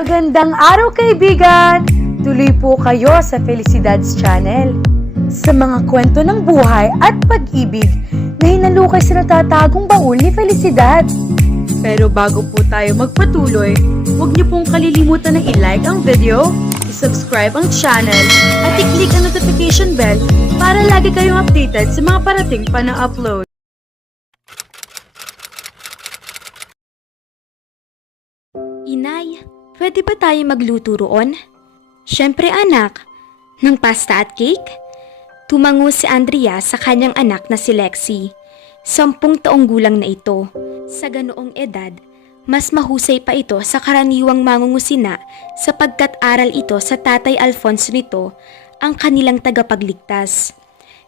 Magandang araw kaibigan! Tuloy po kayo sa Felicidad's Channel. Sa mga kwento ng buhay at pag-ibig na hinalukay sa natatagong baul ni Felicidad. Pero bago po tayo magpatuloy, huwag niyo pong kalilimutan na i-like ang video, i-subscribe ang channel, at i-click ang notification bell para lagi kayong updated sa mga parating pa na upload. Inay, pwede ba tayo magluto roon? Siyempre anak, ng pasta at cake? Tumango si Andrea sa kanyang anak na si Lexie. 10 taong gulang na ito. Sa ganoong edad, mas mahusay pa ito sa karaniwang mangungusina sapagkat aral ito sa tatay Alfonso nito, ang kanilang tagapagligtas.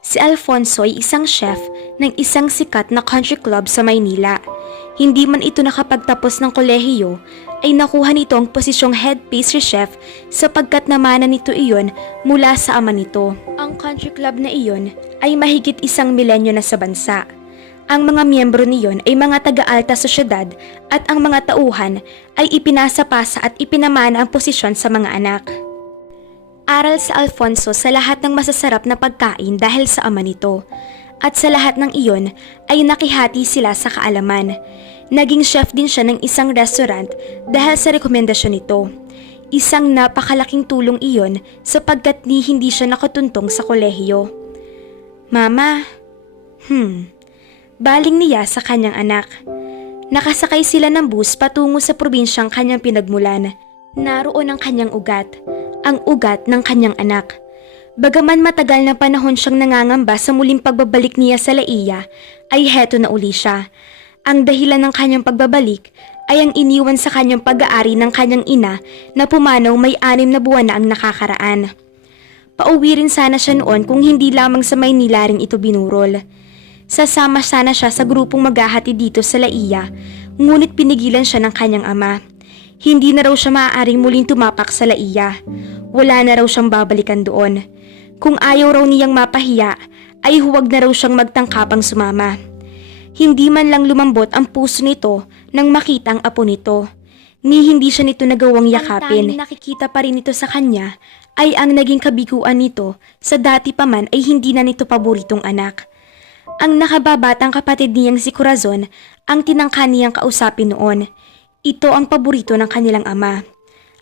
Si Alfonso ay isang chef ng isang sikat na country club sa Maynila. Hindi man ito nakapagtapos ng kolehiyo, ay nakuha nito ang posisyong head pastry chef sapagkat namana nito iyon mula sa ama nito. Ang country club na iyon ay mahigit 1 milenyo na sa bansa. Ang mga miyembro niyon ay mga taga-alta sosyedad at ang mga tauhan ay ipinasa-pasa at ipinamana ang posisyon sa mga anak. Aral sa Alfonso sa lahat ng masasarap na pagkain dahil sa ama nito. At sa lahat ng iyon ay nakihati sila sa kaalaman. Naging chef din siya ng isang restaurant dahil sa rekomendasyon nito. Isang napakalaking tulong iyon sapagkat hindi siya nakatuntong sa kolehiyo. Mama, baling niya sa kanyang anak. Nakasakay sila ng bus patungo sa probinsyang kanyang pinagmulan. Naroon ang kanyang ugat, ang ugat ng kanyang anak. Bagaman matagal na panahon siyang nangangamba sa muling pagbabalik niya sa Laia, ay heto na uli siya. Ang dahilan ng kanyang pagbabalik ay ang iniwan sa kanyang pag-aari ng kanyang ina na pumanaw may 6 na buwan na ang nakakaraan. Pauwi rin sana siya noon kung hindi lamang sa Maynila rin ito binurol. Sasama sana siya sa grupong maghahati dito sa Laia, ngunit pinigilan siya ng kanyang ama. Hindi na raw siya maaaring muling tumapak sa Laia. Wala na raw siyang babalikan doon. Kung ayaw raw niyang mapahiya, ay huwag na raw siyang magtangkapang sumama. Hindi man lang lumambot ang puso nito nang makita ang apo nito. Hindi siya nito nagawang yakapin. Ang tanging nakikita pa rin ito sa kanya ay ang naging kabiguan nito sa dati pa man ay hindi na nito paboritong anak. Ang nakababatang kapatid niyang si Corazon ang tinangka niyang kausapin noon. Ito ang paborito ng kanilang ama.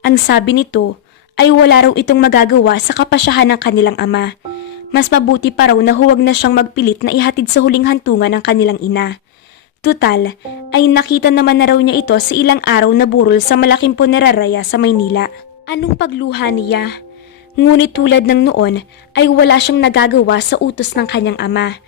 Ang sabi nito ay wala raw itong magagawa sa kapasyahan ng kanilang ama. Mas mabuti pa raw na huwag na siyang magpilit na ihatid sa huling hantungan ng kanilang ina. Tutal, ay nakita naman na raw niya ito sa ilang araw na burol sa malaking punerarya sa Maynila. Anong pagluha niya? Ngunit tulad ng noon ay wala siyang nagagawa sa utos ng kanyang ama.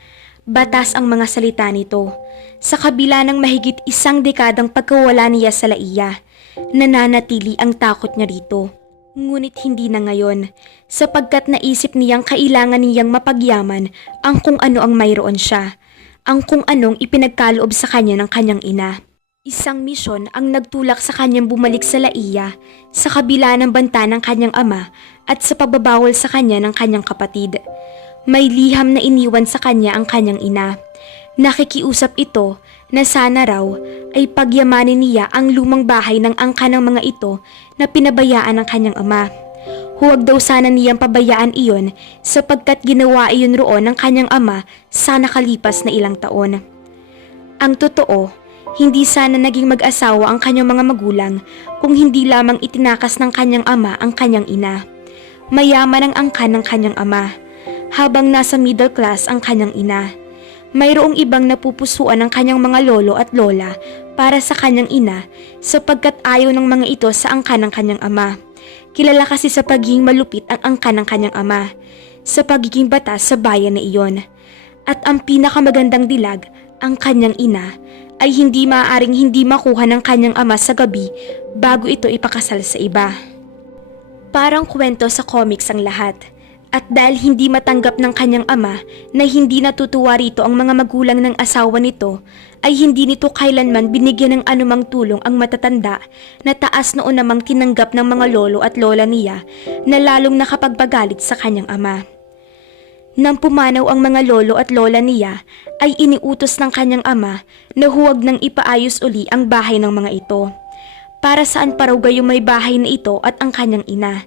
Batas ang mga salita nito. Sa kabila ng mahigit 1 dekadang pagkawala niya sa Laia, nananatili ang takot niya rito. Ngunit hindi na ngayon, sapagkat naisip niyang kailangan niyang mapagyaman ang kung ano ang mayroon siya, ang kung anong ipinagkaloob sa kanya ng kanyang ina. Isang misyon ang nagtulak sa kanyang bumalik sa Laia, sa kabila ng banta ng kanyang ama at sa pagbabawal sa kanya ng kanyang kapatid. May liham na iniwan sa kanya ang kanyang ina. Nakikiusap ito na sana raw ay pagyamanin niya ang lumang bahay ng angka ng mga ito na pinabayaan ng kanyang ama. Huwag daw sana niyang pabayaan iyon sapagkat ginawa iyon roon ng kanyang ama sa nakalipas na ilang taon. Ang totoo, hindi sana naging mag-asawa ang kanyang mga magulang kung hindi lamang itinakas ng kanyang ama ang kanyang ina. Mayaman ang angkan ng kanyang ama, habang nasa middle class ang kanyang ina. Mayroong ibang napupusuan ng kanyang mga lolo at lola para sa kanyang ina sapagkat ayaw ng mga ito sa angkan ng kanyang ama. Kilala kasi sa pagiging malupit ang angkan ng kanyang ama, sa pagiging batas sa bayan na iyon. At ang pinakamagandang dilag, ang kanyang ina, ay hindi maaaring hindi makuha ng kanyang ama sa gabi bago ito ipakasal sa iba. Parang kwento sa comics ang lahat. At dahil hindi matanggap ng kanyang ama na hindi natutuwa rito ang mga magulang ng asawa nito, ay hindi nito kailanman binigyan ng anumang tulong ang matatanda na taas noon namang tinanggap ng mga lolo at lola niya na lalong nakapagpagalit sa kanyang ama. Nang pumanaw ang mga lolo at lola niya, ay iniutos ng kanyang ama na huwag nang ipaayos uli ang bahay ng mga ito. Para saan pa raw gayong may bahay na ito at ang kanyang ina?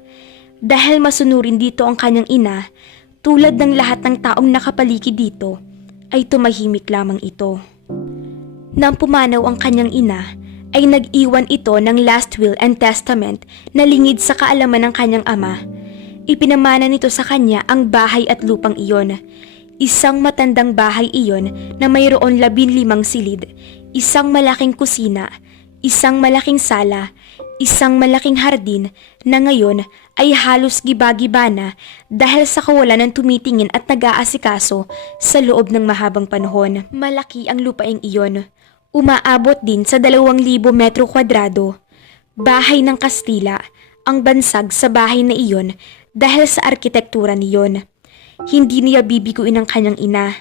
Dahil masunurin dito ang kanyang ina, tulad ng lahat ng taong nakapaligid dito, ay tumahimik lamang ito. Nang pumanaw ang kanyang ina, ay nag-iwan ito ng last will and testament na lingid sa kaalaman ng kanyang ama. Ipinamana nito sa kanya ang bahay at lupang iyon. Isang matandang bahay iyon na mayroon 15 silid, isang malaking kusina, isang malaking sala, isang malaking hardin na ngayon ay halos giba-giba na dahil sa kawalan ng tumitingin at nag-aasikaso sa loob ng mahabang panahon. Malaki ang lupaing iyon. Umaabot din sa 2,000 metro kwadrado. Bahay ng Kastila ang bansag sa bahay na iyon dahil sa arkitektura niyon. Hindi niya bibiguin ang kanyang ina.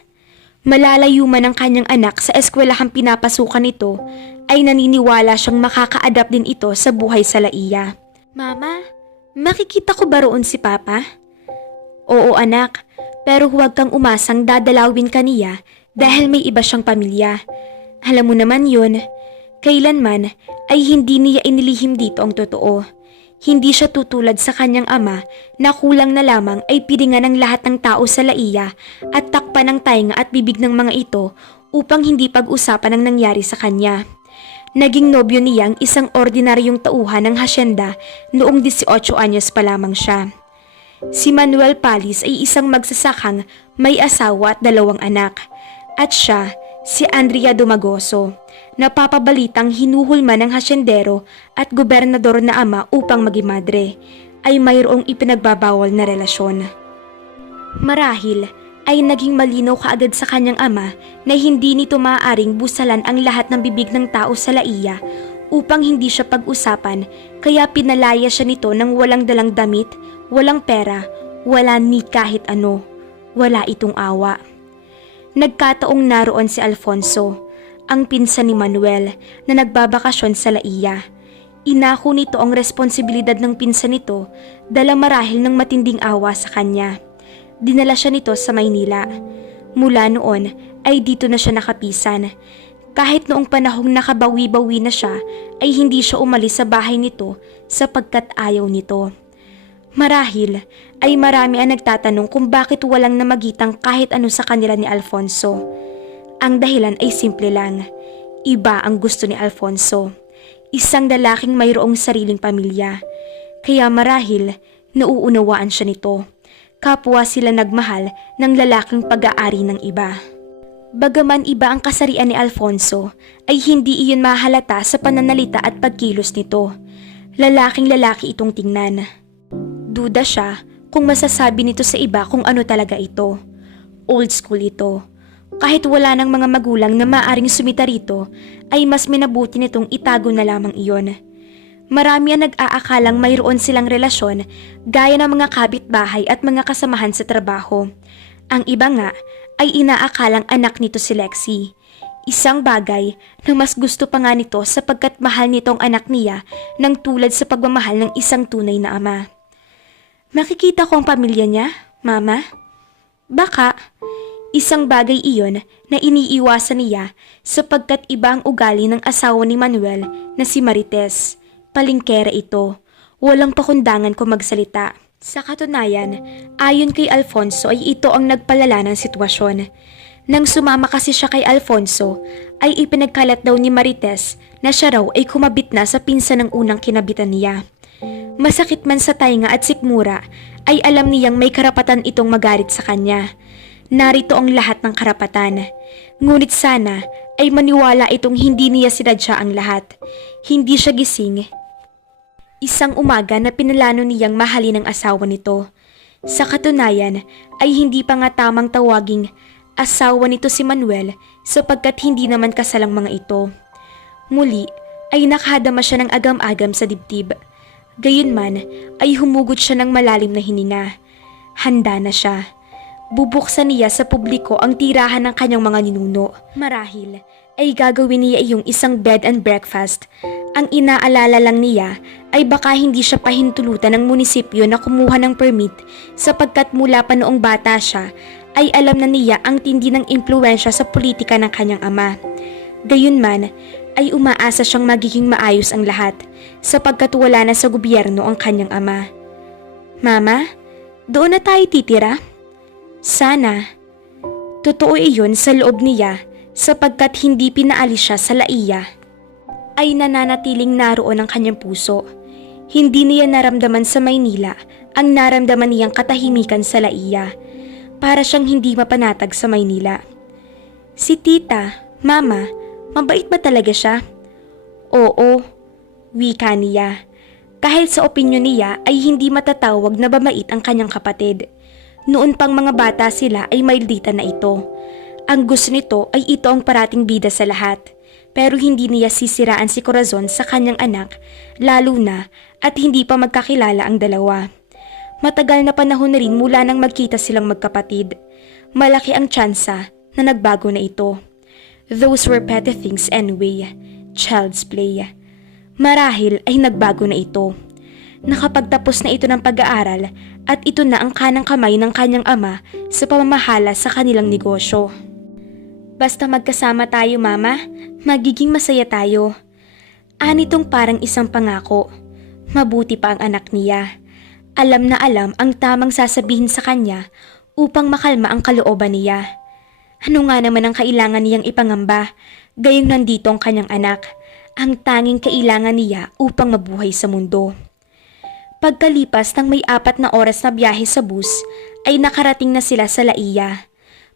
Malalayo man ang kanyang anak sa eskwelahang pinapasukan nito, ay naniniwala siyang makaka-adapt din ito sa buhay sa Laia. Mama, makikita ko ba roon si Papa? Oo anak, pero huwag kang umasang dadalawin ka niya dahil may iba siyang pamilya. Alam mo naman yun, kailanman ay hindi niya inilihim dito ang totoo. Hindi siya tutulad sa kanyang ama na kulang na lamang ay pilingan ng lahat ng tao sa Laia at takpan ng tainga at bibig ng mga ito upang hindi pag-usapan ang nangyari sa kanya. Naging nobyo niyang isang ordinaryong tauhan ng hasyenda noong 18 anyos pa lamang siya. Si Manuel Palis ay isang magsasakang may asawa at 2 anak. At siya, si Andrea Dumagoso, napapabalitang hinuhulma ng hasyendero at gobernador na ama upang maging madre, ay mayroong ipinagbabawal na relasyon. Marahil ay naging malinaw kaagad sa kanyang ama na hindi nito maaaring busalan ang lahat ng bibig ng tao sa Laia upang hindi siya pag-usapan, kaya pinalaya siya nito ng walang dalang damit, walang pera, wala ni kahit ano, wala itong awa. Nagkataong naroon si Alfonso, ang pinsan ni Manuel na nagbabakasyon sa Laia. Inako nito ang responsibilidad ng pinsan nito dala marahil ng matinding awa sa kanya. Dinala siya nito sa Maynila. Mula noon ay dito na siya nakapisan. Kahit noong panahong nakabawi-bawi na siya ay hindi siya umalis sa bahay nito sapagkat ayaw nito. Marahil ay marami ang nagtatanong kung bakit walang namagitang kahit ano sa kanila ni Alfonso. Ang dahilan ay simple lang. Iba ang gusto ni Alfonso. Isang lalaking mayroong sariling pamilya. Kaya marahil nauunawaan siya nito. Kapwa sila nagmahal ng lalaking pag-aari ng iba. Bagaman iba ang kasarian ni Alfonso, ay hindi iyon mahalata sa pananalita at pagkilos nito. Lalaking lalaki itong tingnan. Duda siya kung masasabi nito sa iba kung ano talaga ito. Old school ito. Kahit wala ng mga magulang na maaring sumita rito, ay mas minabuti nitong itago na lamang iyon. Marami ang nag-aakalang mayroon silang relasyon gaya ng mga kapitbahay at mga kasamahan sa trabaho. Ang iba nga ay inaakalang anak nito si Lexi. Isang bagay na mas gusto pa nga nito sapagkat mahal nitong anak niya ng tulad sa pagmamahal ng isang tunay na ama. Makikita ko ang pamilya niya, Mama? Baka. Isang bagay iyon na iniiwasan niya sapagkat iba ang ugali ng asawa ni Manuel na si Marites. Palingkera ito. Walang pakundangan kung magsalita. Sa katunayan, ayon kay Alfonso ay ito ang nagpalala ng sitwasyon. Nang sumama kasi siya kay Alfonso, ay ipinagkalat daw ni Marites na siya raw ay kumabit na sa pinsan ng unang kinabitan niya. Masakit man sa tainga at sikmura, ay alam niyang may karapatan itong magalit sa kanya. Narito ang lahat ng karapatan. Ngunit sana ay maniwala itong hindi niya sinadya ang lahat. Hindi siya gising. Isang umaga na pinalano niyang mahalin ang asawa nito. Sa katunayan ay hindi pa nga tamang tawaging asawa nito si Manuel sapagkat hindi naman kasalang mga ito. Muli ay nakahadama siya ng agam-agam sa dibdib. Gayunman ay humugot siya ng malalim na hininga. Handa na siya. Bubuksan niya sa publiko ang tirahan ng kanyang mga ninuno. Marahil ay gagawin niya iyong isang bed and breakfast. Ang inaalala lang niya ay baka hindi siya pahintulutan ng munisipyo na kumuha ng permit sapagkat mula pa noong bata siya ay alam na niya ang tindi ng impluwensya sa politika ng kanyang ama. Gayunman ay umaasa siyang magiging maayos ang lahat sapagkat wala na sa gobyerno ang kanyang ama. Mama, doon na tayo titira? Sana. Totoo iyon sa loob niya sapagkat hindi pinaalis siya sa Laia. Ay nananatiling naroon ang kanyang puso. Hindi niya naramdaman sa Maynila ang naramdaman niyang katahimikan sa Laia. Para siyang hindi mapanatag sa Maynila. Si tita, mama, mabait ba talaga siya? Oo, wika niya. Kahit sa opinyon niya ay hindi matatawag na bamait ang kanyang kapatid. Noon pang mga bata sila ay maldita na ito. Ang gusto nito ay ito ang parating bida sa lahat. Pero hindi niya sisiraan si Corazon sa kanyang anak, lalo na at hindi pa magkakilala ang dalawa. Matagal na panahon na rin mula nang magkita silang magkapatid. Malaki ang tsansa na nagbago na ito. Those were petty things anyway. Child's play. Marahil ay nagbago na ito. Nakapagtapos na ito ng pag-aaral at ito na ang kanang kamay ng kanyang ama sa pamamahala sa kanilang negosyo. Basta magkasama tayo, mama, magiging masaya tayo. Anitong parang isang pangako. Mabuti pa ang anak niya. Alam na alam ang tamang sasabihin sa kanya upang makalma ang kalooban niya. Ano nga naman ang kailangan niyang ipangamba, gayong nandito ang kanyang anak, ang tanging kailangan niya upang mabuhay sa mundo. Pagkalipas ng may 4 na oras na biyahe sa bus, ay nakarating na sila sa Laia.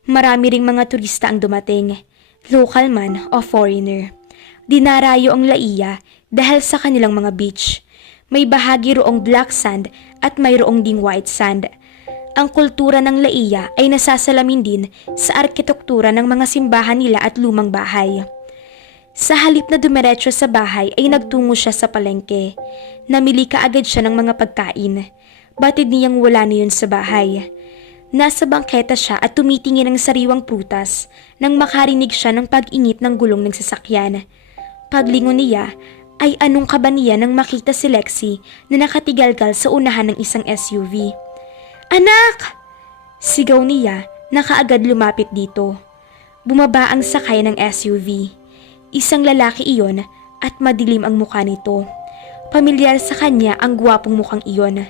Marami ring mga turista ang dumating, local man o foreigner. Dinarayo ang Laia dahil sa kanilang mga beach. May bahagi roong black sand at mayroong ding white sand. Ang kultura ng Laia ay nasasalamin din sa arkitektura ng mga simbahan nila at lumang bahay. Sa halip na dumiretso sa bahay ay nagtungo siya sa palengke. Namili kaagad siya ng mga pagkain. Batid niyang wala na yun sa bahay. Nasa bangketa siya at tumitingin ng sariwang prutas nang makarinig siya ng pag-ingit ng gulong ng sasakyan. Paglingon niya ay anong kaba niya nang makita si Lexi na nakatigalgal sa unahan ng isang SUV. "Anak!" Sigaw niya na kaagad lumapit dito. Bumaba ang sakay ng SUV. Isang lalaki iyon at madilim ang mukha nito. Pamilyar sa kanya ang gwapong mukhang iyon.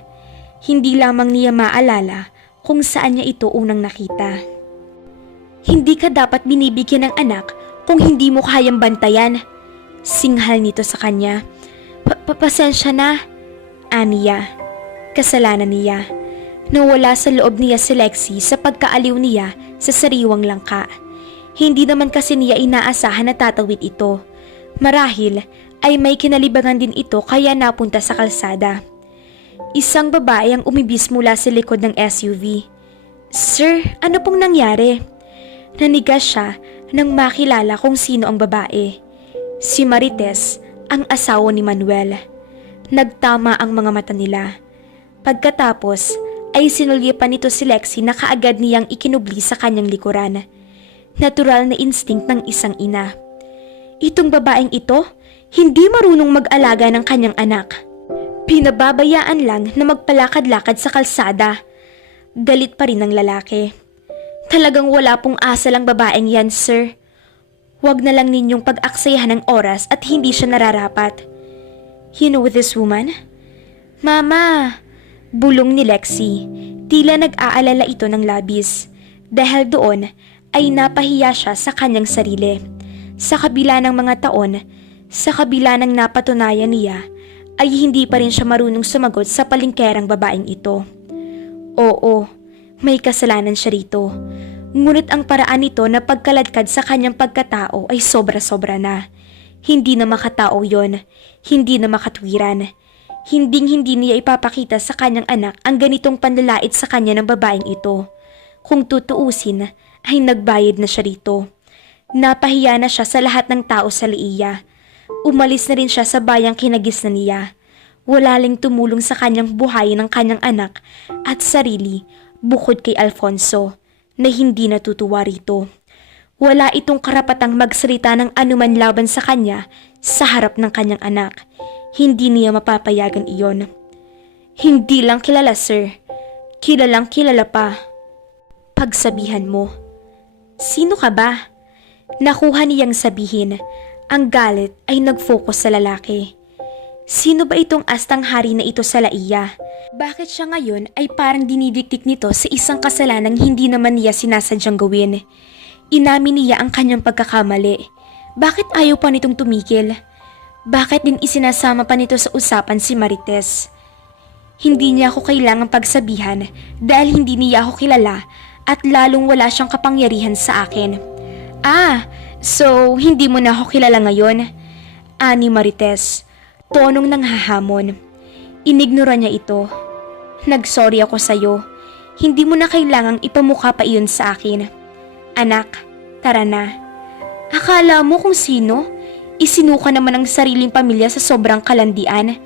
Hindi lamang niya maalala kung saan niya ito unang nakita. "Hindi ka dapat binibigyan ng anak kung hindi mo kayang bantayan." Singhal nito sa kanya. Pasensya na, aniya. Kasalanan niya. Nawala sa loob niya si Lexi sa pagkaaliw niya sa sariwang langka. Hindi naman kasi niya inaasahan na tatawid ito. Marahil ay may kinalibangan din ito kaya napunta sa kalsada. Isang babae ang umibis mula sa likod ng SUV. "Sir, ano pong nangyari?" Nanigas siya nang makilala kung sino ang babae. Si Marites, ang asawa ni Manuel. Nagtama ang mga mata nila. Pagkatapos ay sinulyapan nito si Lexi na kaagad niyang ikinubli sa kanyang likuran. Natural na instinct ng isang ina. Itong babaeng ito, hindi marunong mag-alaga ng kanyang anak. Pinababayaan lang na magpalakad-lakad sa kalsada. Galit pa rin ng lalaki. "Talagang wala pong asa lang babaeng yan, sir. Huwag na lang ninyong pag-aksayahan ng oras at hindi siya nararapat." "You know this woman?" "Mama," bulong ni Lexi. Tila nag-aalala ito ng labis. Dahil doon ay napahiya siya sa kanyang sarili. Sa kabila ng mga taon, sa kabila ng napatunayan niya, ay hindi pa rin siya marunong sumagot sa palingkerang babaeng ito. Oo, may kasalanan siya rito. Ngunit ang paraan nito na pagkaladkad sa kanyang pagkatao ay sobra-sobra na. Hindi na makatao yon, hindi na makatwiran. Hinding-hindi niya ipapakita sa kanyang anak ang ganitong panlalait sa kanya ng babaeng ito. Kung tutuusin, ay nagbayad na siya rito. Napahiya na siya sa lahat ng tao sa Laia. Umalis na rin siya sa bayang kinagis na niya. Wala lang tumulong sa kanyang buhay ng kanyang anak at sarili bukod kay Alfonso na hindi natutuwa rito. Wala itong karapatang magsalita ng anuman laban sa kanya sa harap ng kanyang anak. Hindi niya mapapayagan iyon. "Hindi lang kilala, sir. Kilalang kilala pa." "Pagsabihan mo." "Sino ka ba?" Nakuha niyang sabihin Ang galit ay nag-focus sa lalaki. Sino ba itong astang hari na ito sa Laiya? Bakit siya ngayon ay parang dinidiktik nito sa isang kasalanang hindi naman niya sinasadyang gawin? Inamin niya ang kanyang pagkakamali. Bakit ayaw pa nitong tumigil? Bakit din isinasama pa nito sa usapan si Marites? Hindi niya ako kailangang pagsabihan dahil hindi niya ako kilala at lalong wala siyang kapangyarihan sa akin. So hindi mo na ako kilala ngayon? Ani Marites, tonong nanghahamon. Inignora niya ito. Nagsorry ako sa'yo. Hindi mo na kailangang ipamukha pa iyon sa akin. Anak, tara na. Akala mo kung sino? Isinuka naman ang sariling pamilya sa sobrang kalandian.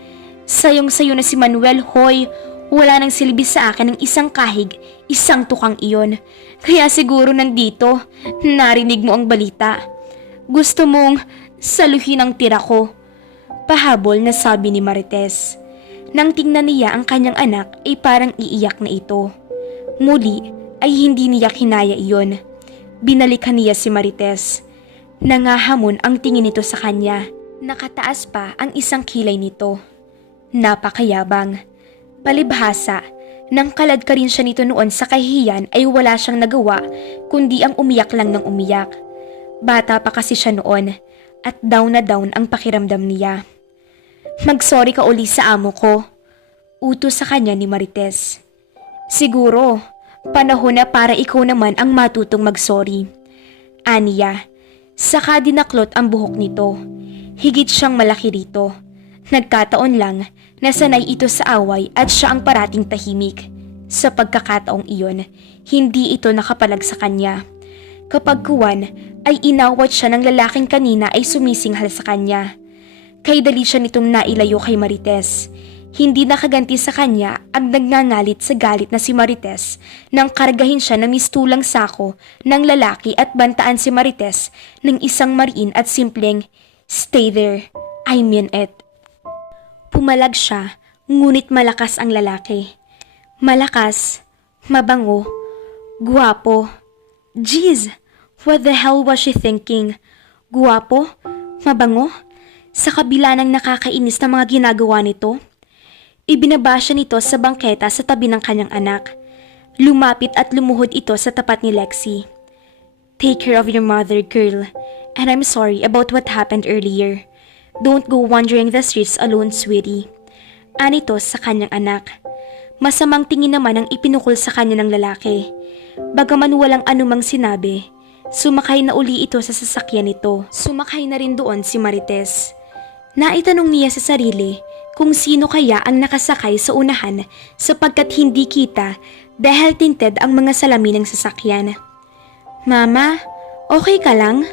Sayong-sayo na si Manuel, hoy. Wala nang silbi sa akin ng isang kahig, isang tukang iyon. Kaya siguro nandito, narinig mo ang balita. Gusto mong saluhin ang tira ko. Pahabol na sabi ni Marites. Nang tingnan niya ang kanyang anak ay parang iiyak na ito. Muli ay hindi niya kinaya iyon. Binalikan niya si Marites. Nangahamon ang tingin nito sa kanya. Nakataas pa ang isang kilay nito. Napakayabang. Palibhasa, nang kalad ka rin siya nito noon sa kahihiyan ay wala siyang nagawa kundi ang umiyak lang ng umiyak. Bata pa kasi siya noon at down na down ang pakiramdam niya. Mag-sorry ka uli sa amo ko. Utos sa kanya ni Marites. Siguro, panahon na para ikaw naman ang matutong mag-sorry. Aniya, saka dinaklot ang buhok nito. Higit siyang malaki rito. Nagkataon lang na sanay ito sa away at siya ang parating tahimik. Sa pagkakataong iyon, hindi ito nakapalag sa kanya. Kapag kuwan ay inawat siya ng lalaking kanina ay sumisinghal sa kanya. Kay dali siya nitong nailayo kay Marites. Hindi nakaganti sa kanya ang nagngangalit sa galit na si Marites nang kargahin siya ng mistulang sako ng lalaki at bantaan si Marites ng isang mariin at simpleng, "Stay there, I mean it." Pumalag siya, ngunit malakas ang lalaki. Malakas, mabango, guwapo. Jeez, what the hell was she thinking? Guwapo, mabango? Sa kabila ng nakakainis na mga ginagawa nito, ibinaba siya nito sa bangketa sa tabi ng kanyang anak. Lumapit at lumuhod ito sa tapat ni Lexi. Take care of your mother, girl, and I'm sorry about what happened earlier. Don't go wandering the streets alone, sweetie. Anito sa kanyang anak. Masamang tingin naman ang ipinukol sa kanya ng lalaki. Bagaman walang anumang sinabi, sumakay na uli ito sa sasakyan nito. Sumakay na rin doon si Marites. Naitanong niya sa sarili kung sino kaya ang nakasakay sa unahan sapagkat hindi kita dahil tinted ang mga salamin ng sasakyan. Mama, okay ka lang?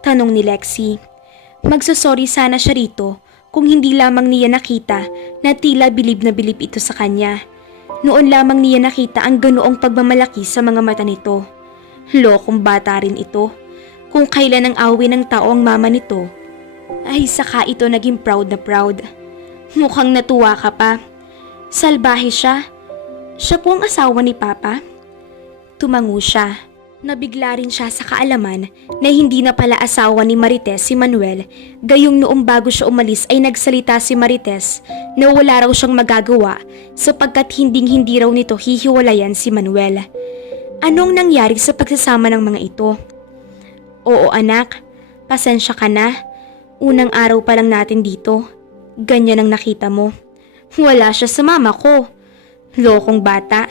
Tanong ni Lexi. Magsusorry sana siya rito kung hindi lamang niya nakita na tila bilib na bilib ito sa kanya. Noon lamang niya nakita ang ganoong pagmamalaki sa mga mata nito. Lokong bata rin ito. Kung kailan ang awin ng tao ang mama nito, ay saka ito naging proud na proud. Mukhang natuwa ka pa. Salbahe siya. Siya po ang asawa ni Papa. Tumango siya. Nabigla rin siya sa kaalaman na hindi na pala asawa ni Marites si Manuel, gayong noong bago siya umalis ay nagsalita si Marites na wala raw siyang magagawa sapagkat hindi raw nito hihiwalayan si Manuel. Anong nangyari sa pagsasama ng mga ito? Oo anak, pasensya ka na. Unang araw pa lang natin dito. Ganyan ang nakita mo. Wala siya sa mama ko. Lokong bata.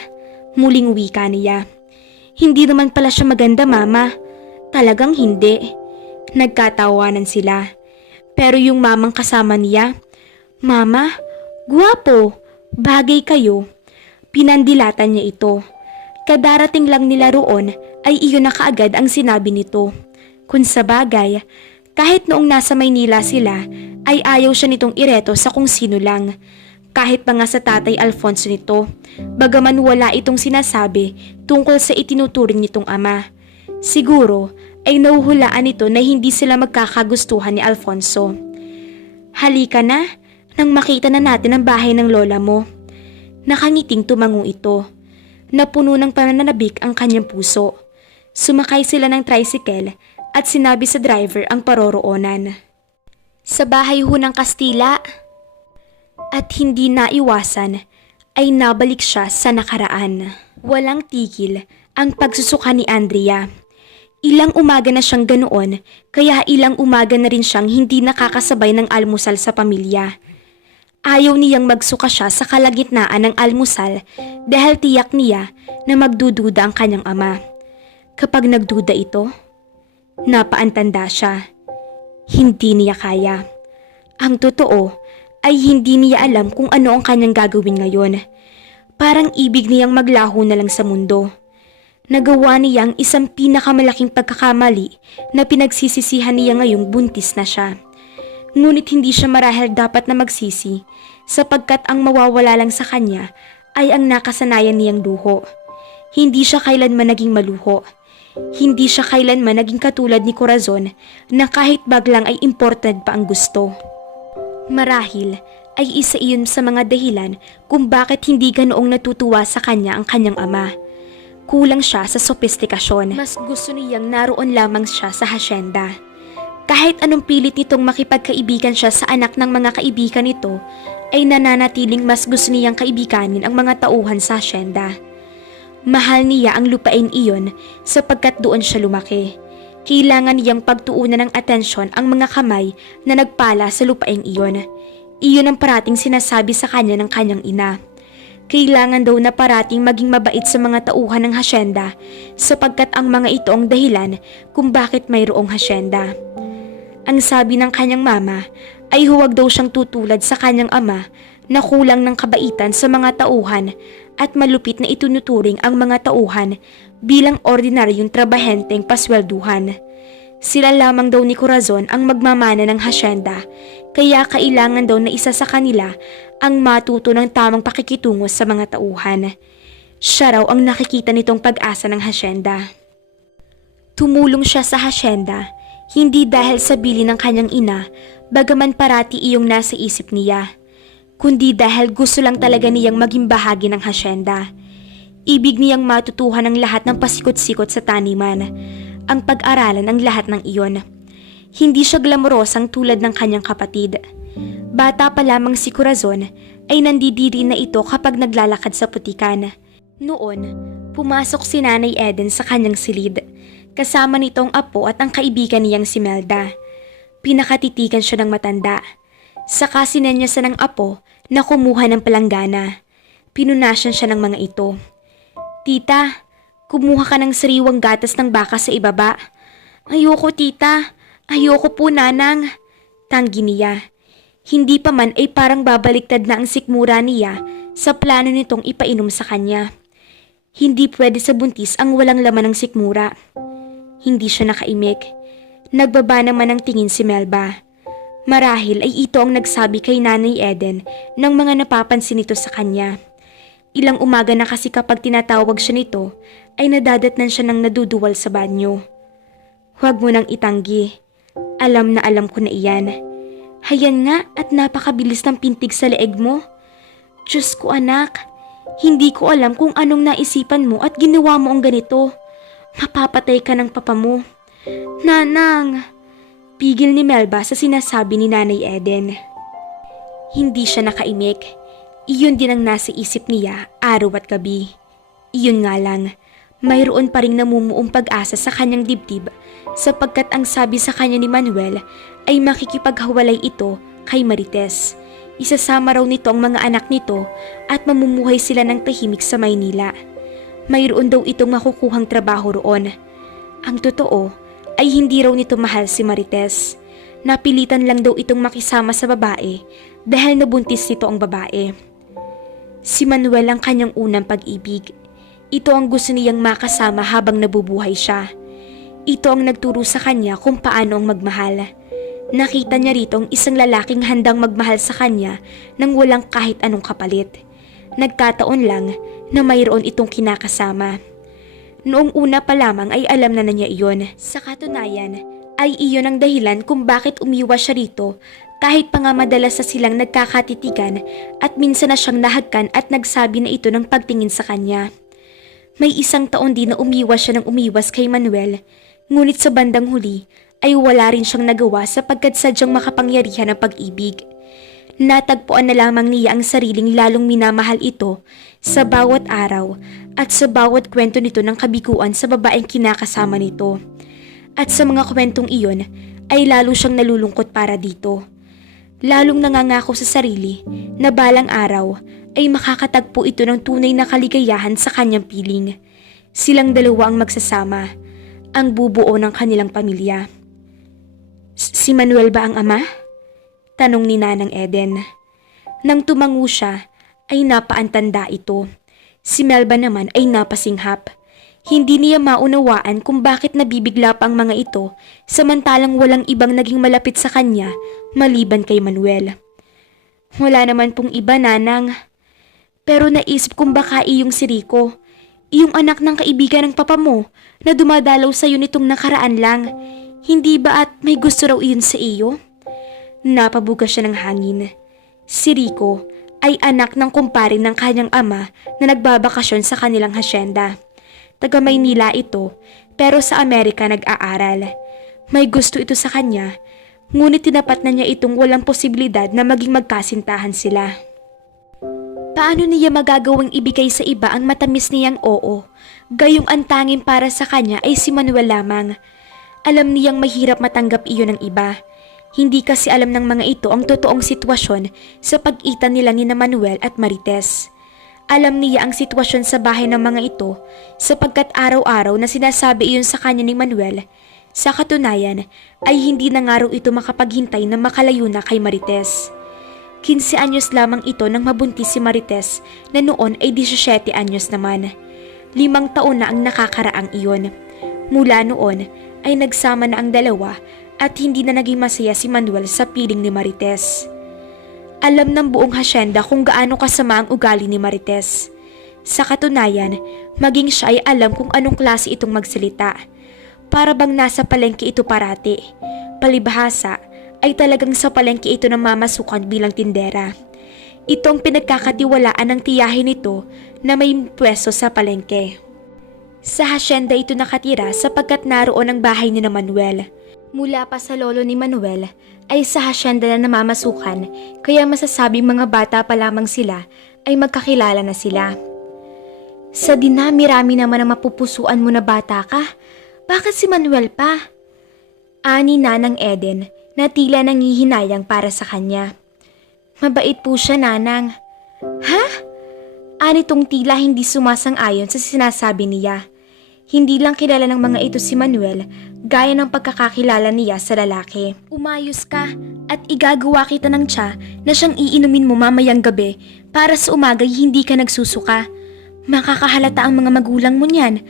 Muling wika niya. Hindi naman pala siya maganda, mama. Talagang hindi. Nagkatawanan sila. Pero yung mamang kasama niya, Mama, guwapo, bagay kayo. Pinandilatan niya ito. Kadarating lang nila roon ay iyon na kaagad ang sinabi nito. Kung sa bagay, kahit noong nasa Maynila sila, ay ayaw siya nitong ireto sa kung sino lang. Kahit pa nga sa tatay Alfonso nito, bagaman wala itong sinasabi tungkol sa itinuturing nitong ama. Siguro ay nahuhulaan nito na hindi sila magkakagustuhan ni Alfonso. Halika na, nang makita na natin ang bahay ng lola mo. Nakangiting tumango ito. Napuno ng pananabik ang kanyang puso. Sumakay sila ng tricycle at sinabi sa driver ang paroroonan. sa bahay ho ng Kastila. At hindi naiwasan ay nabalik siya sa nakaraan. Walang tigil ang pagsusuka ni Andrea. Ilang umaga na siyang ganoon, kaya ilang umaga na rin siyang hindi nakakasabay ng almusal sa pamilya. Ayaw niyang magsuka siya sa kalagitnaan ng almusal dahil tiyak niya na magdududa ang kanyang ama. Kapag nagduda ito, napaantanda siya. Hindi niya kaya. Ang totoo ay hindi niya alam kung ano ang kanyang gagawin ngayon. Parang ibig niyang maglaho na lang sa mundo. Nagawa niya ang isang pinakamalaking pagkakamali na pinagsisisihan niya ngayong buntis na siya. Ngunit hindi siya marahil dapat na magsisi sapagkat ang mawawala lang sa kanya ay ang nakasanayan niyang luho. Hindi siya kailanman naging maluho. Hindi siya kailanman naging katulad ni Corazon na kahit baglang ay important pa ang gusto. Marahil ay isa iyon sa mga dahilan kung bakit hindi ganoong natutuwa sa kanya ang kanyang ama. Kulang siya sa sopistikasyon. Mas gusto niyang naroon lamang siya sa hasyenda. Kahit anong pilit nitong makipagkaibigan siya sa anak ng mga kaibigan nito, ay nananatiling mas gusto niyang kaibiganin ang mga tauhan sa hasyenda. Mahal niya ang lupain iyon sapagkat doon siya lumaki. Kailangan niyang pagtuunan ng atensyon ang mga kamay na nagpala sa lupaing iyon. Iyon ang parating sinasabi sa kanya ng kanyang ina. Kailangan daw na parating maging mabait sa mga tauhan ng hasyenda sapagkat ang mga ito ang dahilan kung bakit mayroong hasyenda. Ang sabi ng kanyang mama ay huwag daw siyang tutulad sa kanyang ama na kulang ng kabaitan sa mga tauhan at malupit na itunuturing ang mga tauhan bilang ordinaryong trabahenteng paswelduhan. Sila lamang daw ni Corazon ang magmamana ng hasyenda, kaya kailangan daw na isa sa kanila ang matuto ng tamang pakikitungo sa mga tauhan. Siya raw ang nakikita nitong pag-asa ng hasyenda. Tumulong siya sa hasyenda, hindi dahil sa bili ng kanyang ina, bagaman parati iyong nasa isip niya, kundi dahil gusto lang talaga niyang maging bahagi ng hasyenda. Ibig niyang matutuhan ang lahat ng pasikot-sikot sa taniman, ang pag-aralan ang lahat ng iyon. Hindi siya glamorosang tulad ng kanyang kapatid. Bata pa lamang si Corazon ay nandidiri na ito kapag naglalakad sa putikan. Noon, pumasok si Nanay Eden sa kanyang silid. Kasama nito ang apo at ang kaibigan niyang si Melda. Pinakatitikan siya ng matanda. Saka sinenyasan ng apo na kumuha ng palanggana. Pinunasyan siya ng mga ito. "Tita, kumuha ka ng sariwang gatas ng baka sa ibaba." "Ayoko, tita. Ayoko po, nanang." Tanggi niya. Hindi pa man ay parang babaliktad na ang sikmura niya sa plano nitong ipainom sa kanya. Hindi pwede sa buntis ang walang laman ng sikmura. Hindi siya nakaimik. Nagbaba naman ang tingin si Melba. Marahil ay ito ang nagsabi kay Nanay Eden ng mga napapansin nito sa kanya. Ilang umaga na kasi kapag tinatawag siya nito, ay nadadatnan siya ng naduduwal sa banyo. "Huwag mo nang itanggi. Alam na alam ko na iyan. Hayan nga at napakabilis ng pintig sa leeg mo. Diyos ko anak, hindi ko alam kung anong naisipan mo at ginawa mo ang ganito. Mapapatay ka ng papa mo." "Nanang!" Pigil ni Melba sa sinasabi ni Nanay Eden. Hindi siya nakaimik. Iyon din ang nasa isip niya araw at gabi. Iyon nga lang, mayroon pa ring namumuong pag-asa sa kanyang dibdib sapagkat ang sabi sa kanya ni Manuel ay makikipaghiwalay ito kay Marites. Isasama raw nito ang mga anak nito at mamumuhay sila ng tahimik sa Maynila. Mayroon daw itong makukuhang trabaho roon. Ang totoo ay hindi raw nito mahal si Marites. Napilitan lang daw itong makisama sa babae dahil nabuntis nito ang babae. Si Manuel ang kanyang unang pag-ibig. Ito ang gusto niyang makasama habang nabubuhay siya. Ito ang nagturo sa kanya kung paano ang magmahal. Nakita niya rito ang isang lalaking handang magmahal sa kanya nang walang kahit anong kapalit. Nagkataon lang na mayroon itong kinakasama. Noong una pa lamang ay alam na niya iyon. Sa katunayan ay iyon ang dahilan kung bakit umiwas siya rito kahit pa nga madalas na silang nagkakatitigan at minsan na siyang nahagkan at nagsabi na ito ng pagtingin sa kanya. May isang taon din na umiwas siya ng umiwas kay Manuel, ngunit sa bandang huli ay wala rin siyang nagawa sapagkat sadyang makapangyarihan ang pag-ibig. Natagpuan na lamang niya ang sariling lalong minamahal ito sa bawat araw at sa bawat kwento nito ng kabiguan sa babaeng kinakasama nito. At sa mga kwentong iyon ay lalo siyang nalulungkot para dito. Lalong nangangako sa sarili na balang araw ay makakatagpo ito ng tunay na kaligayahan sa kanyang piling. Silang dalawa ang magsasama, ang bubuo ng kanilang pamilya. Si Manuel ba ang ama? Tanong ni Nanang Eden. Nang tumango siya, ay napaantanda ito. Si Melba naman ay napasinghap. Hindi niya maunawaan kung bakit nabibigla pa ang mga ito samantalang walang ibang naging malapit sa kanya maliban kay Manuel. Wala naman pong iba, Nanang. Pero naisip kong baka iyong si Rico, iyong anak ng kaibigan ng papa mo na dumadalaw sa iyo nitong nakaraan lang. Hindi ba at may gusto raw iyon sa iyo? Napabuga siya ng hangin. Si Rico ay anak ng kumpare ng kanyang ama na nagbabakasyon sa kanilang hasyenda. Taga Maynila ito, pero sa Amerika nag-aaral. May gusto ito sa kanya, ngunit tinapat na niya itong walang posibilidad na maging magkasintahan sila. Paano niya magagawang ibigay sa iba ang matamis niyang oo, gayong ang tanging para sa kanya ay si Manuel lamang. Alam niyang mahirap matanggap iyon ng iba. Hindi kasi alam ng mga ito ang totoong sitwasyon sa pag-itan nila ni Manuel at Marites. Alam niya ang sitwasyon sa bahay ng mga ito sapagkat araw-araw na sinasabi iyon sa kanya ni Manuel. Sa katunayan ay hindi na nga raw ito makapaghintay na makalayo na kay Marites. 15 anyos lamang ito nang mabuntis si Marites na noon ay 17 anyos naman. 5 taon na ang nakakaraang iyon. Mula noon ay nagsama na ang dalawa at hindi na naging masaya si Manuel sa piling ni Marites. Alam ng buong hasyenda kung gaano kasama ang ugali ni Marites. Sa katunayan, maging siya ay alam kung anong klase itong magsalita. Para bang nasa palengke ito parati. Palibhasa ay talagang sa palengke ito na mamasukan bilang tindera. Itong pinagkakatiwalaan ng tiyahin nito na may pwesto sa palengke. Sa hasyenda ito nakatira sapagkat naroon ang bahay ni Manuel. Mula pa sa lolo ni Manuel ay sa hasyenda na namamasukan kaya masasabing mga bata pa lamang sila ay magkakilala na sila. Sa dinami-rami naman ang mapupusuan mo na bata ka, bakit si Manuel pa? Ani Nanang Eden na tila nangihinayang para sa kanya. Mabait po siya, Nanang. Ha? Ani tong tila hindi sumasang-ayon sa sinasabi niya. Hindi lang kilala ng mga ito si Manuel gaya ng pagkakakilala niya sa lalaki. Umayos ka at igagawa kita ng tsa na siyang iinumin mo mamayang gabi para sa umagay hindi ka nagsusuka. Makakahalata ang mga magulang mo niyan.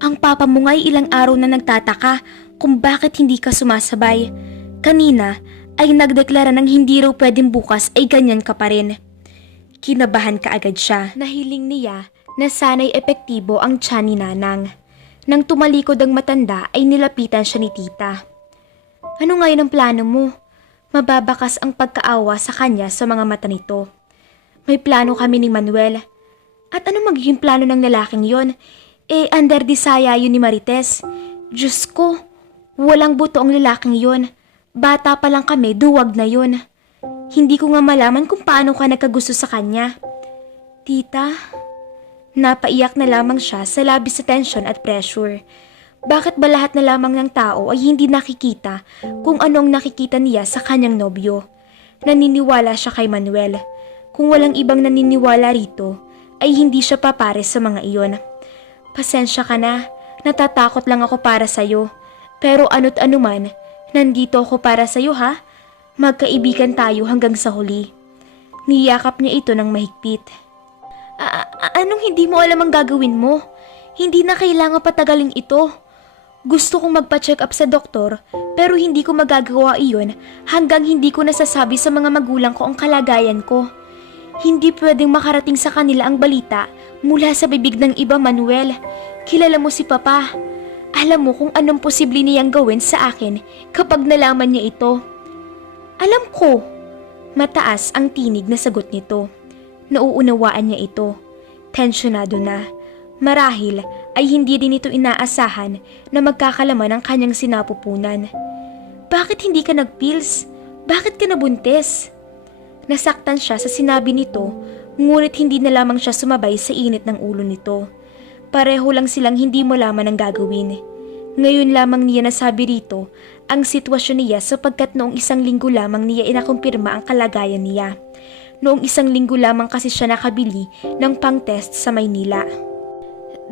Ang papa mo nga'y ilang araw na nagtataka kung bakit hindi ka sumasabay. Kanina ay nagdeklara ng hindi raw pwedeng bukas ay ganyan ka pa rin. Kinabahan ka agad siya. Nahiling niya na sana'y epektibo ang tiyan ni Nanang. Nang tumalikod ang matanda ay nilapitan siya ni tita. Ano ngayon ang plano mo? Mababakas ang pagkaawa sa kanya sa mga mata nito. May plano kami ni Manuel. At ano magiging plano ng lalaking yon? Under disaya yun ni Marites. Diyos ko, walang buto ang lalaking yon. Bata pa lang kami, duwag na yun. Hindi ko nga malaman kung paano ka nagkagusto sa kanya. Tita, napaiyak na lamang siya sa labis sa tension at pressure. Bakit ba lahat na lamang ng tao ay hindi nakikita kung anong nakikita niya sa kanyang nobyo? Naniniwala siya kay Manuel. Kung walang ibang naniniwala rito, ay hindi siya papares sa mga iyon. Pasensya ka na, natatakot lang ako para sa'yo. Pero ano't anuman, nandito ako para sa'yo ha. Magkaibigan tayo hanggang sa huli. Niyakap niya ito ng mahigpit. Anong hindi mo alam ang gagawin mo? Hindi na kailangan patagalin ito. Gusto kong magpa-check up sa doktor pero hindi ko magagawa iyon hanggang hindi ko nasasabi sa mga magulang ko ang kalagayan ko. Hindi pwedeng makarating sa kanila ang balita mula sa bibig ng iba, Manuel. Kilala mo si Papa. Alam mo kung anong posible niyang gawin sa akin kapag nalaman niya ito. Alam ko. Mataas ang tinig na sagot nito. Nauunawaan niya ito. Tensyonado na. Marahil ay hindi din ito inaasahan na magkakalaman ang kanyang sinapupunan. Bakit hindi ka nagpills? Bakit ka nabuntis? Nasaktan siya sa sinabi nito, ngunit hindi na lamang siya sumabay sa init ng ulo nito. Pareho lang silang hindi malaman ang gagawin. Ngayon lamang niya nasabi rito ang sitwasyon niya sapagkat noong 1 linggo lamang niya inakumpirma ang kalagayan niya. Noong 1 linggo lamang kasi siya nakabili ng pang-test sa Maynila.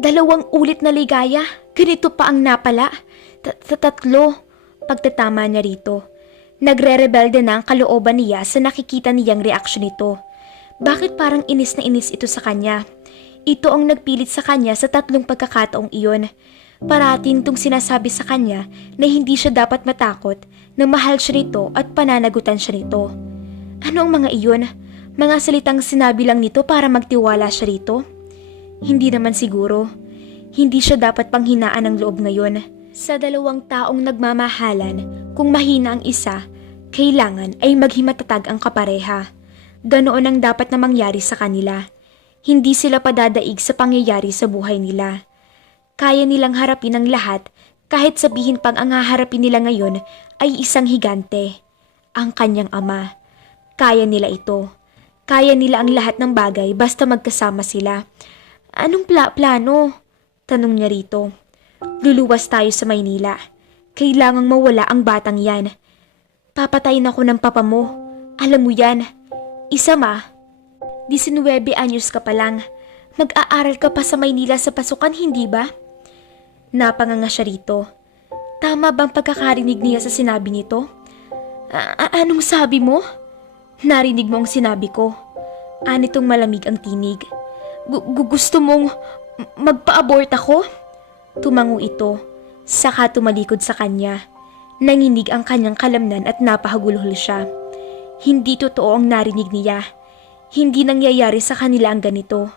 2 ulit na ligaya, ganito pa ang napala. 3, pagtatama niya rito. Nagre-rebelde na ang kalooban niya sa nakikita niyang reaksyon nito. Bakit parang inis na inis ito sa kanya? Ito ang nagpilit sa kanya sa 3 pagkakataong iyon. Parating itong sinasabi sa kanya na hindi siya dapat matakot, na mahal siya nito at pananagutan siya nito. Ano ang mga iyon? Mga salitang sinabi lang nito para magtiwala siya rito? Hindi naman siguro. Hindi siya dapat panghinaan ng loob ngayon. Sa 2 taong nagmamahalan, kung mahina ang isa, kailangan ay maghimatatag ang kapareha. Ganoon ang dapat na mangyari sa kanila. Hindi sila padadaig sa pangyayari sa buhay nila. Kaya nilang harapin ang lahat kahit sabihin pang ang haharapin nila ngayon ay isang higante, ang kanyang ama. Kaya nila ito. Kaya nila ang lahat ng bagay basta magkasama sila. Anong plano? Tanong niya rito. Luluwas tayo sa Maynila. Kailangang mawala ang batang yan. Papatayin ako ng papa mo. Alam mo yan. Isa 19 anyos ka pa lang. Mag-aaral ka pa sa Maynila sa pasukan, hindi ba? Napanganga siya rito. Tama bang pagkakarinig niya sa sinabi nito? Anong sabi mo? Narinig mo ang sinabi ko. Anitong malamig ang tinig. Gusto mong magpa-abort ako? Tumango ito. Saka tumalikod sa kanya. Nanginig ang kanyang kalamnan at napahagulhol siya. Hindi totoo ang narinig niya. Hindi nangyayari sa kanila ang ganito.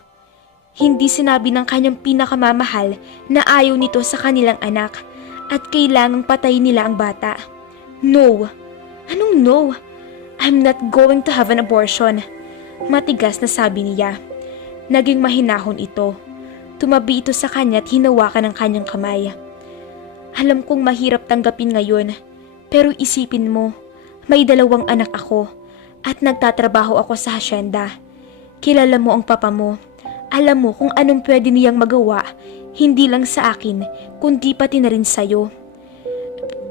Hindi sinabi ng kanyang pinakamamahal na ayaw nito sa kanilang anak at kailangang patayin nila ang bata. No. Anong no? I'm not going to have an abortion. Matigas na sabi niya. Naging mahinahon ito. Tumabi ito sa kanya at hinawakan ang kanyang kamay. Alam kong mahirap tanggapin ngayon, pero isipin mo, may 2 anak ako at nagtatrabaho ako sa hasyenda. Kilala mo ang papa mo. Alam mo kung anong pwede niyang magawa, hindi lang sa akin, kundi pati na rin sa'yo.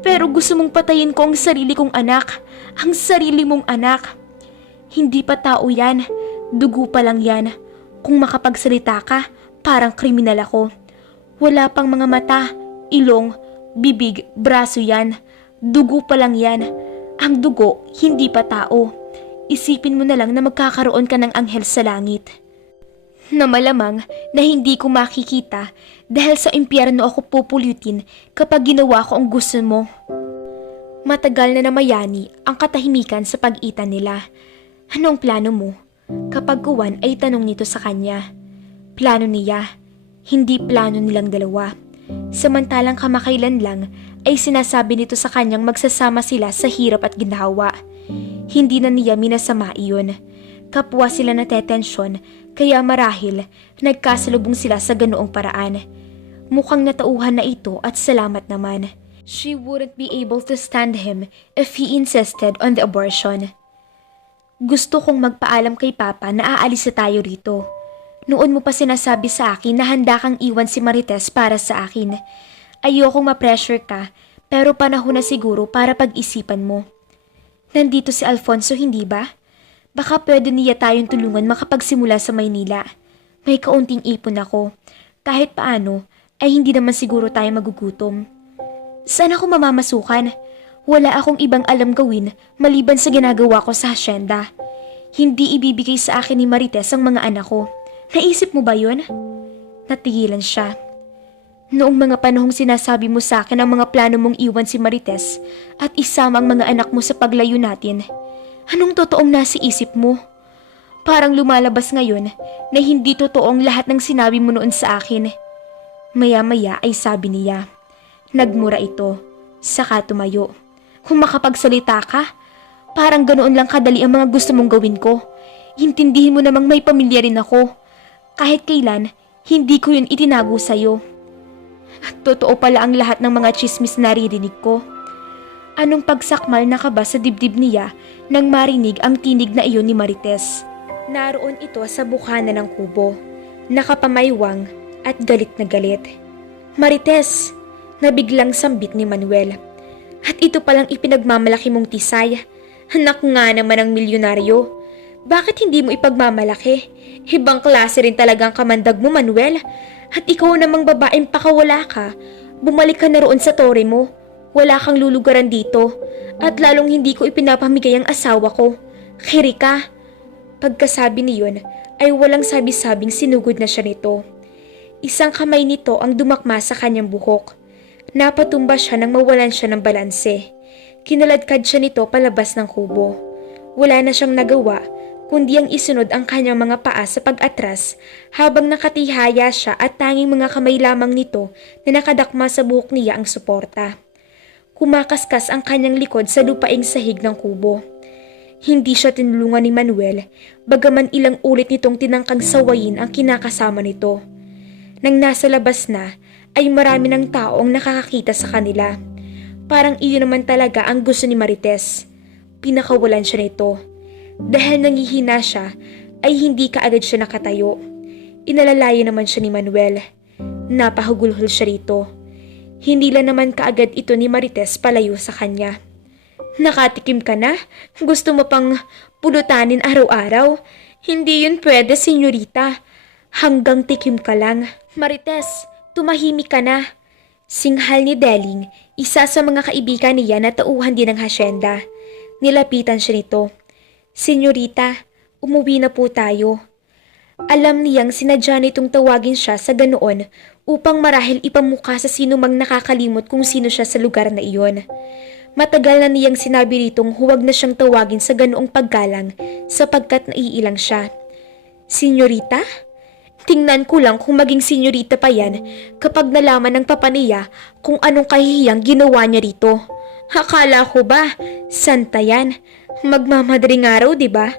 Pero gusto mong patayin ko ang sarili kong anak, ang sarili mong anak. Hindi pa tao yan, dugo pa lang yan. Kung makapagsalita ka, parang kriminal ako. Wala pang mga mata, ilong, bibig, braso yan. Dugo pa lang yan. Ang dugo, hindi pa tao. Isipin mo na lang na magkakaroon ka ng anghel sa langit. Na malamang na hindi ko makikita dahil sa impyerno ako pupulutin kapag ginawa ko ang gusto mo. Matagal na namayani ang katahimikan sa pag-itan nila. Anong plano mo? Kapag Juan ay tanong nito sa kanya. Plano niya, hindi plano nilang dalawa. Samantalang kamakailan lang ay sinasabi nito sa kanyang magsasama sila sa hirap at ginhawa. Hindi na niya minasama iyon. Kapwa sila natetensyon, kaya marahil nagkasalubong sila sa ganoong paraan. Mukhang natauhan na ito at salamat naman. She wouldn't be able to stand him if he insisted on the abortion. Gusto kong magpaalam kay Papa na aalis na tayo rito. Noon mo pa sinasabi sa akin na handa kang iwan si Marites para sa akin. Ayokong ma-pressure ka, pero panahon na siguro para pag-isipan mo. Nandito si Alfonso, hindi ba? Baka pwede niya tayong tulungan makapagsimula sa Maynila. May kaunting ipon ako. Kahit paano, ay hindi naman siguro tayo magugutom. Saan ako mamamasukan? Wala akong ibang alam gawin maliban sa ginagawa ko sa hasyenda. Hindi ibibigay sa akin ni Marites ang mga anak ko. Naisip mo ba yun? Natigilan siya. Noong mga panahong sinasabi mo sa akin ang mga plano mong iwan si Marites at isama ang mga anak mo sa paglayo natin, anong totoong nasa isip mo? Parang lumalabas ngayon na hindi totoong lahat ng sinabi mo noon sa akin. Maya-maya ay sabi niya. Nagmura ito, saka tumayo. Kung makapagsalita ka, parang ganoon lang kadali ang mga gusto mong gawin ko. Intindihin mo namang may pamilya rin ako. Kahit kailan, hindi ko yun itinago sa'yo. Totoo pala ang lahat ng mga chismis na naririnig ko. Anong pagsakmal na kaba sa dibdib niya nang marinig ang tinig na iyon ni Marites. Naroon ito sa bukana ng kubo, nakapamaywang at galit na galit. Marites, nabiglang sambit ni Manuel. At ito palang ipinagmamalaki mong tisay. Anak nga naman ang milyonaryo. Bakit hindi mo ipagmamalaki? Ibang klase rin talagang kamandag mo, Manuel. At ikaw namang babaeng pakawala ka. Bumalik ka na roon sa tore mo. Wala kang lulugaran dito. At lalong hindi ko ipinapamigay ang asawa ko. Kiri ka. Pagkasabi niyon ay walang sabi-sabing sinugod na siya nito. Isang kamay nito ang dumakma sa kanyang buhok. Napatumba siya nang mawalan siya ng balanse. Kinaladkad siya nito palabas ng kubo. Wala na siyang nagawa kundi ang isunod ang kanyang mga paa sa pag-atras habang nakatihaya siya at tanging mga kamay lamang nito na nakadakma sa buhok niya ang suporta. Kumakaskas ang kanyang likod sa lupaing sahig ng kubo. Hindi siya tinulungan ni Manuel, bagaman ilang ulit nitong tinangkang sawayin ang kinakasama nito. Nang nasa labas na, ay marami ng taong nakakakita sa kanila. Parang iyon naman talaga ang gusto ni Marites. Pinakawalan siya nito. Dahil nangihina siya, ay hindi kaagad siya nakatayo. Inalalayan naman siya ni Manuel. Napahugulhol siya rito. Hindi lang naman kaagad ito ni Marites palayo sa kanya. Nakatikim ka na? Gusto mo pang pulutanin araw-araw? Hindi yun pwede, senyorita. Hanggang tikim ka lang. Marites, tumahimik ka na. Singhal ni Deling, isa sa mga kaibigan niya na tauhan din ng hasyenda. Nilapitan siya nito. Senyorita, umuwi na po tayo. Alam niyang sinadya nitong tawagin siya sa ganoon upang marahil ipamukha sa sino mang nakakalimot kung sino siya sa lugar na iyon. Matagal na niyang sinabi ritong huwag na siyang tawagin sa ganoong paggalang sapagkat naiilang siya. Senyorita? Tingnan ko lang kung maging senyorita pa yan kapag nalaman ng papa niya kung anong kahihiyang ginawa niya rito. Akala ko ba, santa yan? Magmamadaling araw, diba?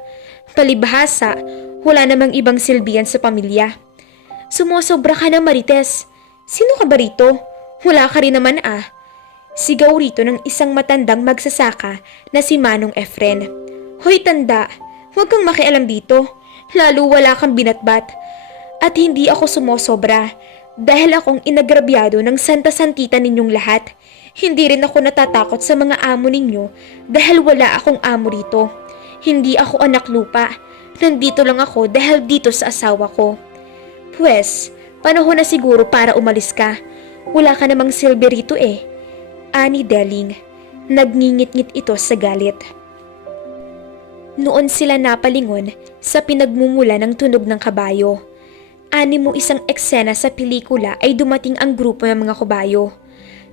Palibhasa, wala namang ibang silbihan sa pamilya. Sumusobra ka na, Marites. Sino ka ba rito? Wala ka rin naman ah. Sigaw rito ng isang matandang magsasaka na si Manong Efren. Hoy tanda, huwag kang makialam dito. Lalo wala kang binatbat. At hindi ako sumosobra dahil akong inagrabyado ng santa-santita ninyong lahat. Hindi rin ako natatakot sa mga amo ninyo dahil wala akong amo rito. Hindi ako anak lupa. Nandito lang ako dahil dito sa asawa ko. Pwes, panahon na siguro para umalis ka. Wala ka namang silbi rito eh. Ani Deling, nagngingit-ngit ito sa galit. Noon sila napalingon sa pinagmumula ng tunog ng kabayo. Ani mo isang eksena sa pelikula ay dumating ang grupo ng mga kabayo.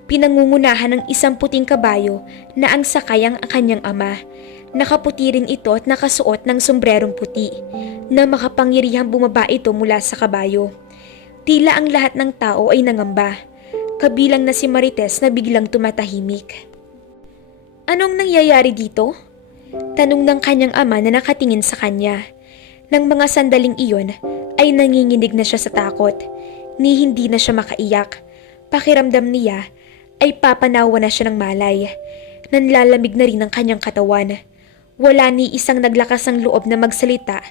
Pinangungunahan ng isang puting kabayo na ang sakay ang kanyang ama. Nakaputi rin ito at nakasuot ng sombrerong puti na makapangyarihang bumaba ito mula sa kabayo. Tila ang lahat ng tao ay nangamba, kabilang na si Marites na biglang tumatahimik. Anong nangyayari dito? Tanong ng kanyang ama na nakatingin sa kanya. Nang mga sandaling iyon ay nanginginig na siya sa takot, ni hindi na siya makaiyak. Pakiramdam niya ay papanawa na siya ng malay. Nanlalamig na rin ang kanyang katawan. Wala ni isang naglakas ang loob na magsalita,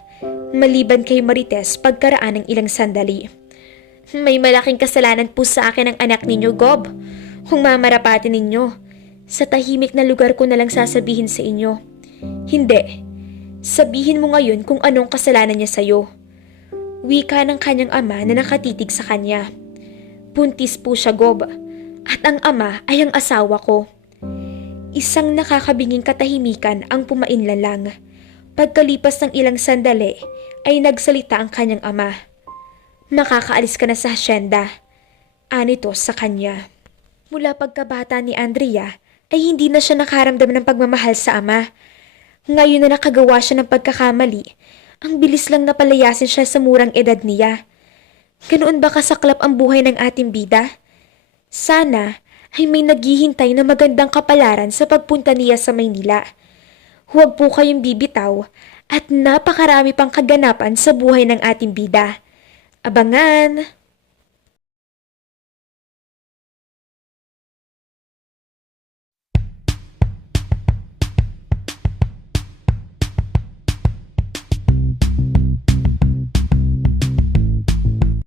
maliban kay Marites pagkaraan ng ilang sandali. May malaking kasalanan po sa akin ang anak ninyo, Gob. Kung mamarapatin ninyo, sa tahimik na lugar ko na lang sasabihin sa inyo. Hindi. Sabihin mo ngayon kung anong kasalanan niya sa'yo. Wika ng kanyang ama na nakatitig sa kanya. Buntis po siya, Gob. At ang ama ay ang asawa ko. Isang nakakabinging katahimikan ang pumainlalang. Pagkalipas ng ilang sandali ay nagsalita ang kanyang ama. Makakaalis ka na sa hasyenda. Anito sa kanya. Mula pagkabata ni Andrea ay hindi na siya nakaramdam ng pagmamahal sa ama. Ngayon na nakagawa siya ng pagkakamali, ang bilis lang napalayasin siya sa murang edad niya. Ganoon ba kasaklap ang buhay ng ating bida? Sana ay may naghihintay na magandang kapalaran sa pagpunta niya sa Maynila. Huwag po kayong bibitaw at napakarami pang kaganapan sa buhay ng ating bida. Abangan!